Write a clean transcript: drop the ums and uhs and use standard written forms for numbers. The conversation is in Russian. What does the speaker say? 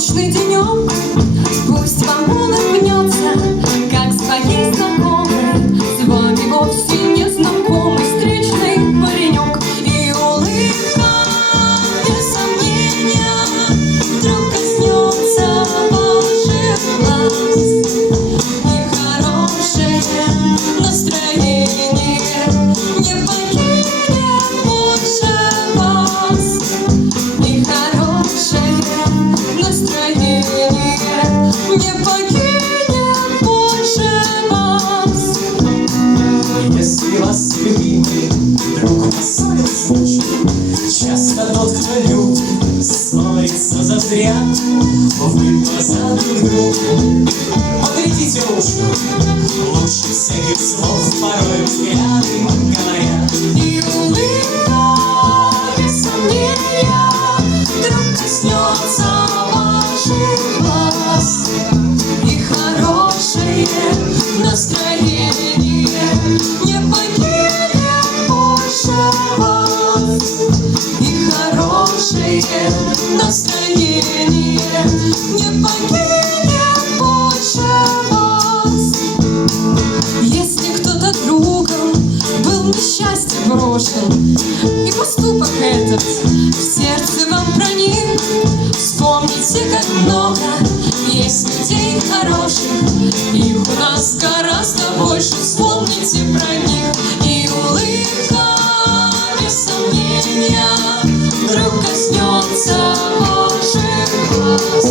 солнечный денек, пусть вам улыбнется, как своей знакомой, с вами вовсе незнакомый встречный паренек. И улыбка, без сомнения, вдруг коснется ваших глаз, и хорошее настроение не покинет больше вас, и хорошее настроение не покинет больше вас. Если вас любимый друг поссорил случай, часто тот, кто любит, ссорится зазря. Вы глаза друг другу поглядите уши, лучше всяких слов порой взгляды говорят. И улыбка, без сомнения, вдруг коснется ваших глаз, и хорошее настроение не покинет больше вас, и хорошее настроение не покинет больше вас. Если кто-то другом был несчастье брошен, и поступок этот в сердце вам проник, вспомните, как много есть людей хороших, их у нас гораздо больше, вспомните про них. И улыбка, без сомнения, вдруг коснется ваших глаз,